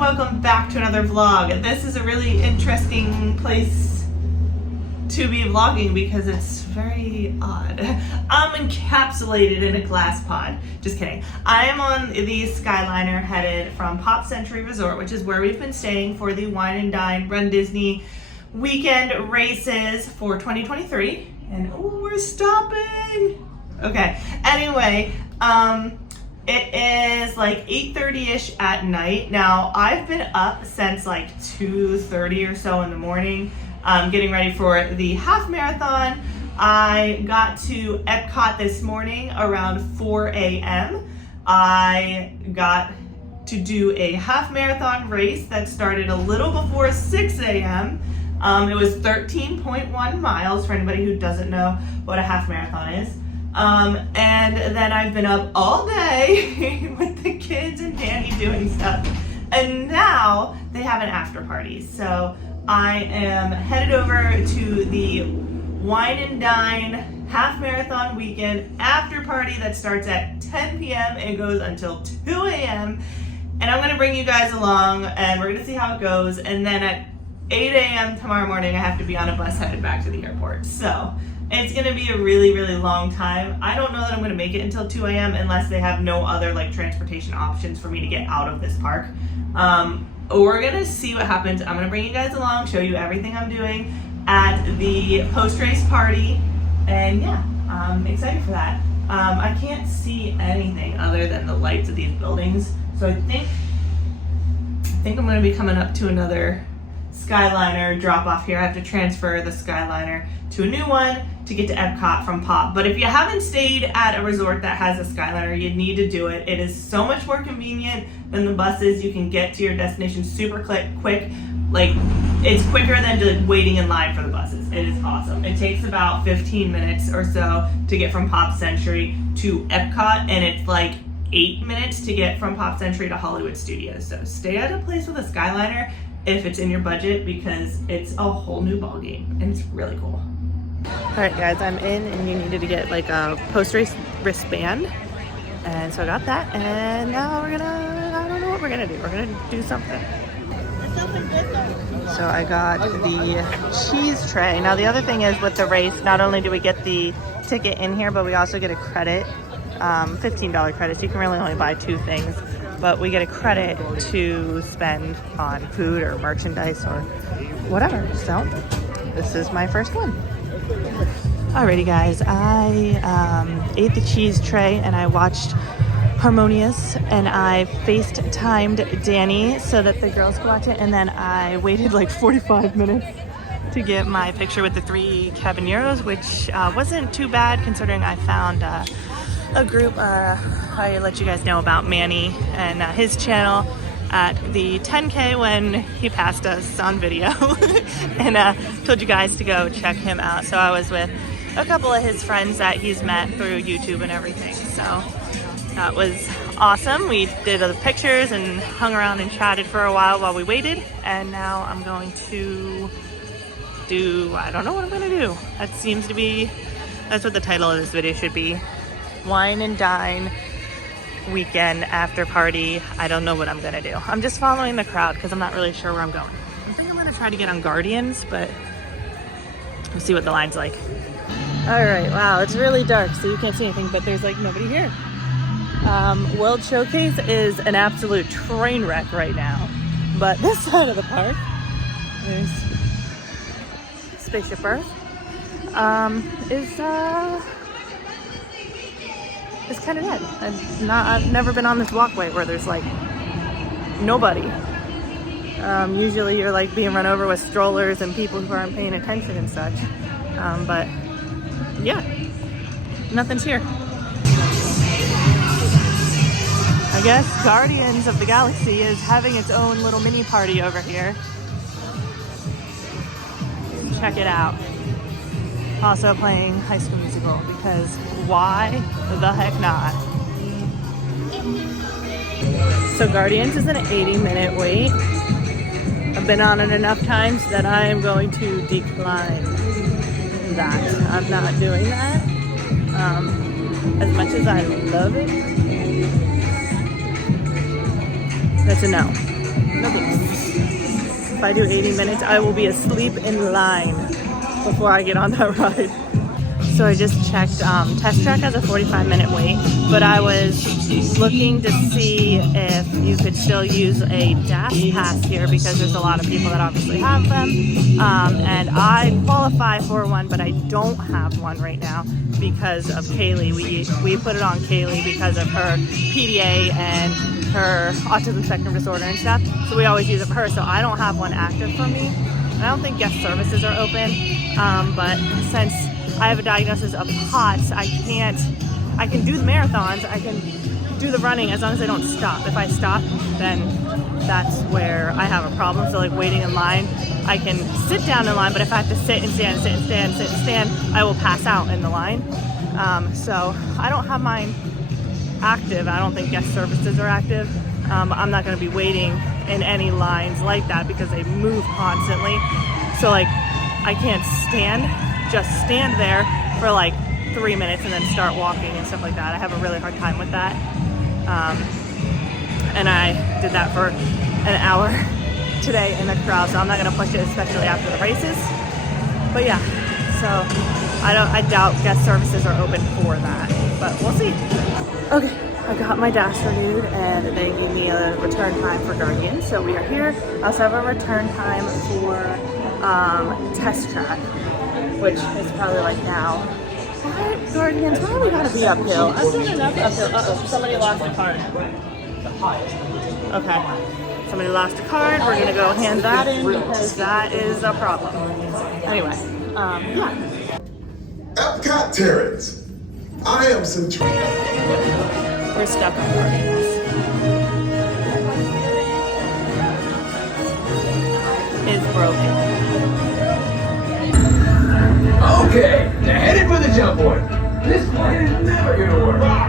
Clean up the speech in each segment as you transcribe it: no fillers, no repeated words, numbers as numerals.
welcome back to another vlog. This is a really interesting place to be vlogging because it's very odd. I'm encapsulated in a glass pod. Just kidding. I am on the Skyliner headed from Pop Century Resort, which is where we've been staying for the Wine and Dine Run Disney weekend races for 2023. And oh, we're stopping. Okay. Anyway, it is like 8:30ish at night. Now, I've been up since like 2:30 or so in the morning, getting ready for the half marathon. I got to Epcot this morning around 4 a.m. I got to do a half marathon race that started a little before 6 a.m. It was 13.1 miles for anybody who doesn't know what a half marathon is. And then I've been up all day with the kids and Danny doing stuff. And now they have an after party. So I am headed over to the Wine and Dine half marathon weekend after party that starts at 10 p.m. and goes until 2 a.m. And I'm going to bring you guys along and we're going to see how it goes. And then at 8 a.m. tomorrow morning, I have to be on a bus headed back to the airport. So it's going to be a really, really long time. I don't know that I'm going to make it until 2 a.m. unless they have no other like transportation options for me to get out of this park. We're going to see what happens. I'm going to bring you guys along, show you everything I'm doing at the post-race party. And yeah, I'm excited for that. I can't see anything other than the lights of these buildings. So I think I'm going to be coming up to another Skyliner drop off here. I have to transfer the Skyliner to a new one to get to Epcot from Pop. But if you haven't stayed at a resort that has a Skyliner, you need to do it. It is so much more convenient than the buses. You can get to your destination super quick. Like, it's quicker than just waiting in line for the buses. It is awesome. It takes about 15 minutes or so to get from Pop Century to Epcot, and it's like 8 minutes to get from Pop Century to Hollywood Studios. So stay at a place with a Skyliner if it's in your budget, because it's a whole new ballgame and it's really cool. All right, guys, I'm in, and you needed to get like a post-race wristband, and so I got that, and now I don't know what we're gonna do. We're gonna do something. So I got the cheese tray. Now the other thing is with the race, not only do we get the ticket in here, but we also get a credit, $15 credit, so you can really only buy 2 things. But we get a credit to spend on food or merchandise or whatever. So this is my first one. Alrighty, guys, I ate the cheese tray and I watched Harmonious, and I FaceTimed Danny so that the girls could watch it, and then I waited like 45 minutes to get my picture with the 3 Caballeros, which wasn't too bad considering I found a group. I let you guys know about Manny and his channel at the 10K when he passed us on video and told you guys to go check him out. So I was with a couple of his friends that he's met through YouTube and everything. So that was awesome. We did other pictures and hung around and chatted for a while we waited. And now I'm going to do, I don't know what I'm going to do. That seems to be, that's what the title of this video should be. Wine and Dine weekend after party. I don't know what I'm gonna do. I'm just following the crowd because I'm not really sure where I'm going. I think I'm gonna try to get on Guardians, but we'll see what the line's like. All right, wow, it's really dark, so you can't see anything, but there's like nobody here. World Showcase is an absolute train wreck right now, but this side of the park, there's Spaceship Earth, it's kind of dead. I've never been on this walkway where there's like nobody. Usually you're like being run over with strollers and people who aren't paying attention and such. But yeah, nothing's here. I guess Guardians of the Galaxy is having its own little mini party over here. Check it out. Also playing High School Musical, because why the heck not? So Guardians is an 80-minute wait. I've been on it enough times that I am going to decline that. I'm not doing that. As much as I love it, that's a no. no boost. If I do 80 minutes, I will be asleep in line before I get on that ride. So I just checked, Test Track has a 45-minute wait, but I was looking to see if you could still use a Dash Pass here because there's a lot of people that obviously have them. And I qualify for one, but I don't have one right now because of Kaylee. We put it on Kaylee because of her PDA and her autism spectrum disorder and stuff. So we always use it for her. So I don't have one active for me. I don't think guest services are open, but since I have a diagnosis of POTS, I can do the marathons, I can do the running as long as I don't stop. If I stop, then that's where I have a problem. So like waiting in line, I can sit down in line, but if I have to sit and stand, sit and stand, sit and stand, I will pass out in the line. So I don't have mine active. I don't think guest services are active. I'm not gonna be waiting in any lines like that because they move constantly. So like I can't just stand there for like 3 minutes and then start walking and stuff like that. I have a really hard time with that. And I did that for an hour today in the crowd, so I'm not gonna push it, especially after the races. But yeah, so I doubt guest services are open for that, but we'll see. Okay, I got my dash renewed and they gave me a return time for Guardian, so we are here. I also have a return time for Test Track, which is probably like now. What? Guardians, why do we gotta be uphill? I'm doing enough uphill. Uh-oh, somebody lost a card. Okay, somebody lost a card. We're gonna go hand that in because that is a problem. Anyway, yeah. Epcot Terrence, I am Central. We're stuck on Guardians. It's broken. Okay, they're headed for the jump board. This plan is never gonna work. Guys,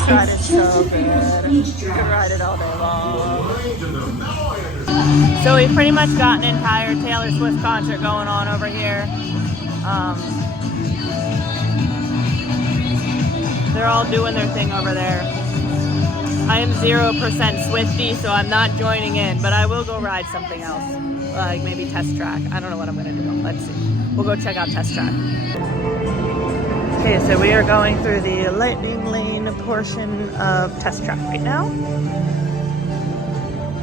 this ride is so good. You could ride it all day long. So we've pretty much got an entire Taylor Swift concert going on over here. They're all doing their thing over there. I am 0% Swiftie, so I'm not joining in, but I will go ride something else, like maybe Test Track. I don't know what I'm gonna do. Let's see. We'll go check out Test Track. Okay, so we are going through the lightning lane portion of Test Track right now.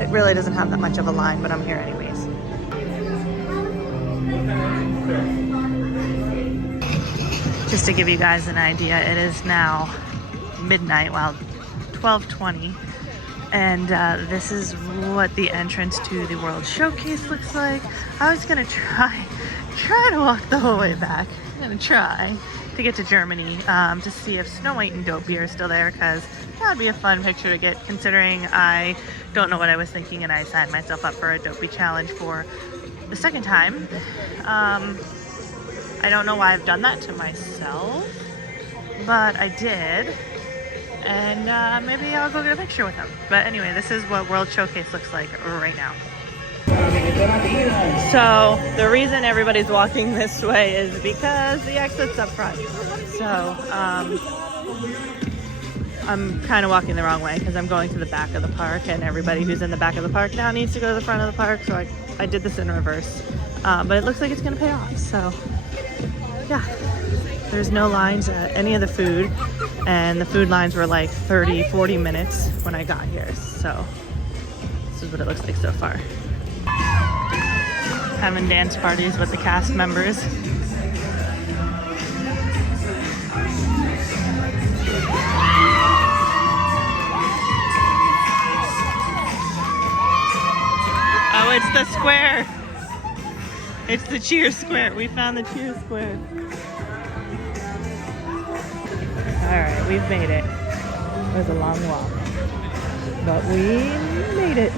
It really doesn't have that much of a line, but I'm here anyways. Just to give you guys an idea, it is now midnight, well, 12:20, and this is what the entrance to the World Showcase looks like. I was gonna try to walk the whole way back. I'm gonna try to get to Germany to see if Snow White and Dopey are still there, because that would be a fun picture to get, considering I don't know what I was thinking and I signed myself up for a Dopey challenge for the second time. I don't know why I've done that to myself, but I did. And maybe I'll go get a picture with them. But anyway, this is what World Showcase looks like right now. So the reason everybody's walking this way is because the exit's up front. So I'm kind of walking the wrong way because I'm going to the back of the park, and everybody who's in the back of the park now needs to go to the front of the park. So I did this in reverse. But it looks like it's gonna pay off. So yeah, there's no lines at any of the food, and the food lines were like 30-40 minutes when I got here. So this is what it looks like so far. Having dance parties with the cast members. Oh, it's the square. It's the cheer square. We found the cheer square. All right, we've made it. It was a long walk, but we made it.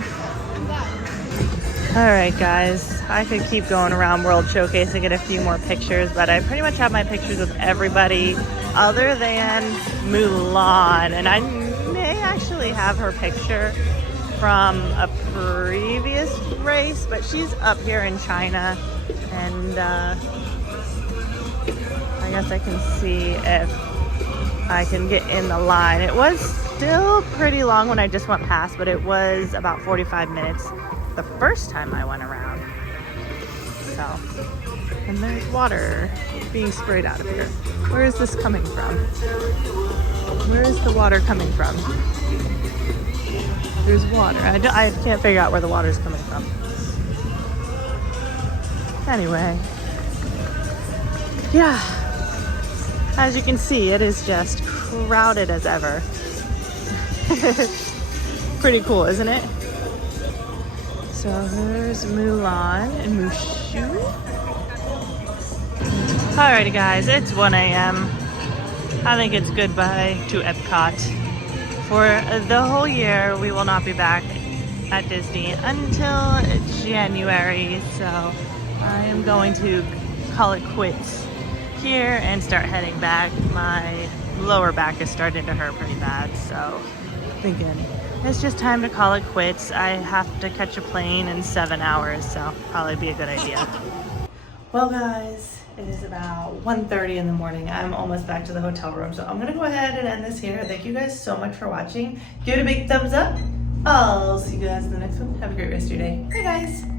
All right, guys, I could keep going around World Showcase and get a few more pictures, but I pretty much have my pictures with everybody other than Mulan, and I may actually have her picture from a previous race, but she's up here in China, and I guess I can see if I can get in the line. It was still pretty long when I just went past, but it was about 45 minutes the first time I went around. So, and there's water being sprayed out of here. Where is this coming from? Where is the water coming from? There's water. I can't figure out where the water is coming from. Anyway, yeah. As you can see, it is just crowded as ever. Pretty cool, isn't it? So there's Mulan and Mushu. Alrighty guys, it's 1 a.m. I think it's goodbye to Epcot. For the whole year, we will not be back at Disney until January, so I am going to call it quits here and start heading back. My lower back is starting to hurt pretty bad, so thinking it's just time to call it quits. I have to catch a plane in 7 hours, so probably be a good idea. Well guys, it is about 1:30 in the morning. I'm almost back to the hotel room, so I'm gonna go ahead and end this here. Thank you guys so much for watching. Give it a big thumbs up. I'll see you guys in the next one. Have a great rest of your day. Bye guys.